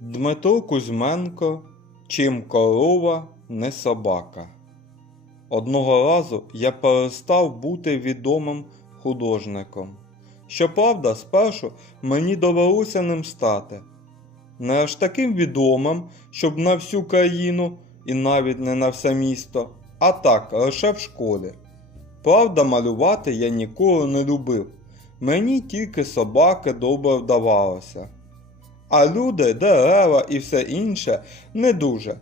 Дмитро Кузьменко Чим корова не собака. Одного разу я перестав бути відомим художником. Щоправда, спершу мені довелося ним стати. Не аж таким відомим, щоб на всю країну і навіть не на все місто, а так лише в школі. Правда, малювати я ніколи не любив. Мені тільки собаки добре вдавалося. А люди, дерева і все інше не дуже.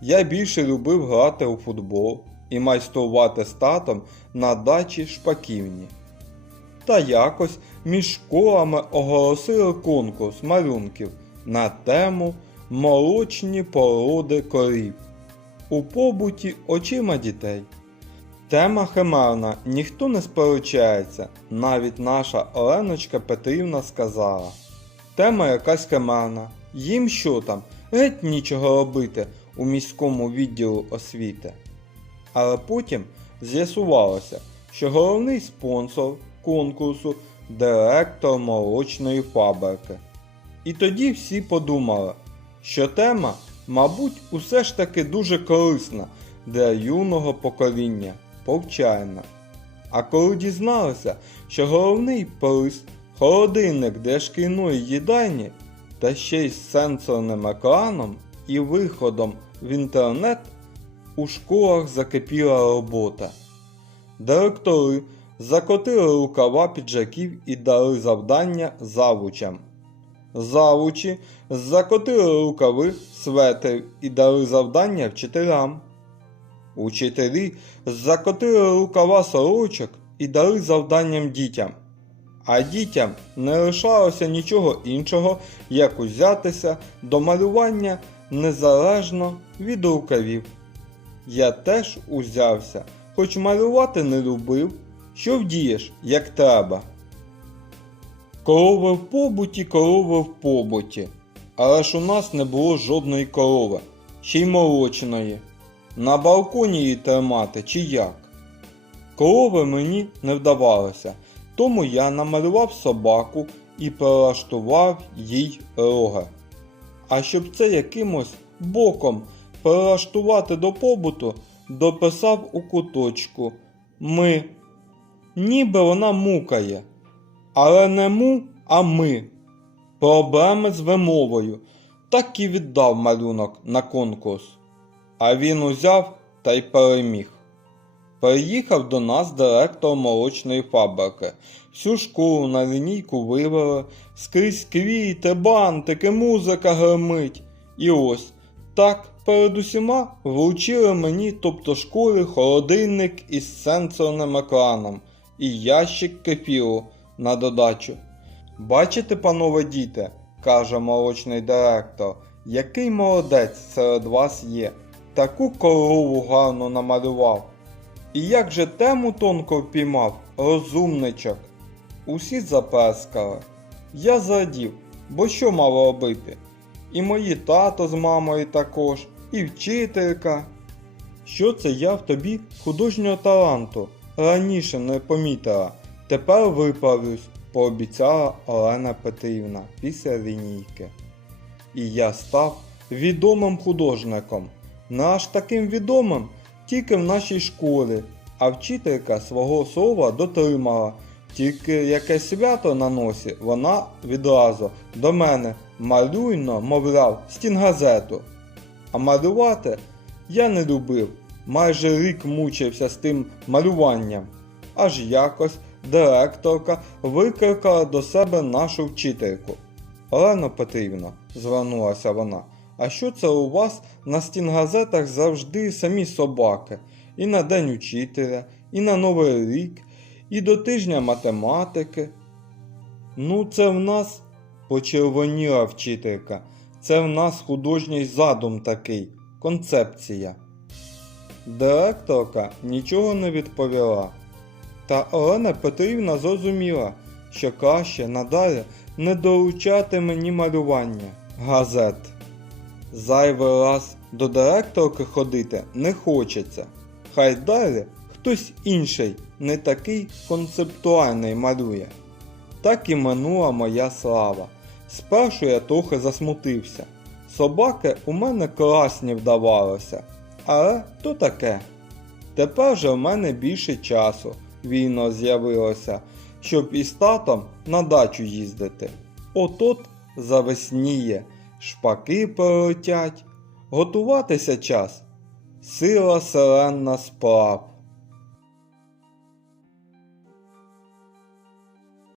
Я більше любив грати у футбол і майструвати з татом на дачі шпаківні. Та якось між школами оголосили конкурс малюнків на тему молочні породи корів у побуті очима дітей. Тема химерна, ніхто не сперечається, навіть наша Оленочка Петрівна сказала. Тема якась химерна, їм що там, геть нічого робити у міському відділу освіти. Але потім з'ясувалося, що головний спонсор конкурсу директор молочної фабрики. І тоді всі подумали, що тема, мабуть, усе ж таки дуже корисна для юного покоління, повчальна. А коли дізналися, що головний приз холодильник для шкільної їдальні та ще й з сенсорним екраном і виходом в інтернет, у школах закипіла робота. Директори закотили рукава піджаків і дали завдання завучам. Завучі закотили рукави светрів і дали завдання вчителям. Учителі закотили рукава сорочок і дали завданням дітям. А дітям не лишалося нічого іншого, як узятися до малювання незалежно від рукавів. Я теж узявся, хоч малювати не любив, що вдієш, як треба. Корови в побуті, корови в побуті. Але ж у нас не було жодної корови, ще й молочної. На балконі її тримати чи як? Корови мені не вдавалося, тому я намалював собаку і перелаштував їй рога. А щоб це якимось боком перелаштувати до побуту, дописав у куточку ми. Ніби вона мукає. Але не му, а ми. Проблеми з вимовою. Так і віддав малюнок на конкурс. А він узяв та й переміг. Приїхав до нас директор молочної фабрики. Всю школу на лінійку вивели, скрізь квіти, бантики, музика гримить. І ось так перед усіма вручили мені, тобто школі, холодильник із сенсорним екраном і ящик кефіру на додачу. Бачите, панове діти, каже молочний директор, який молодець серед вас є. Таку корову гарно намалював. І як же тему тонко впіймав, розумничок. Усі заплескали. Я зрадів, бо що мав робити? І мої тато з мамою також, і вчителька. Що це я в тобі художнього таланту раніше не помітила. Тепер виправлюсь, пообіцяла Олена Петрівна після лінійки. І я став відомим художником. Не аж таким відомим тільки в нашій школі, а вчителька свого слова дотримала. Тільки яке свято на носі, вона відразу до мене малюйно, мовляв, стінгазету. А малювати я не любив, майже рік мучився з тим малюванням. Аж якось директорка викликала до себе нашу вчительку. Олена Петрівна, звернулася вона, а що це у вас на стінгазетах завжди самі собаки? І на День учителя, і на Новий рік, і до тижня математики. Ну, це в нас, почервоніла вчителька, це в нас художній задум такий, концепція. Директорка нічого не відповіла. Та Олена Петрівна зрозуміла, що краще надалі не доручати мені малювання газет. Зайвий раз до директорки ходити не хочеться. Хай далі хтось інший, не такий концептуальний малює. Так і минула моя слава. Спершу я трохи засмутився. Собаки у мене класні вдавалося, але то таке. Тепер же в мене більше часу вільно з'явилося, щоб із татом на дачу їздити. Отот завесніє, шпаки полетять, готуватися час. Сила селенна сплав.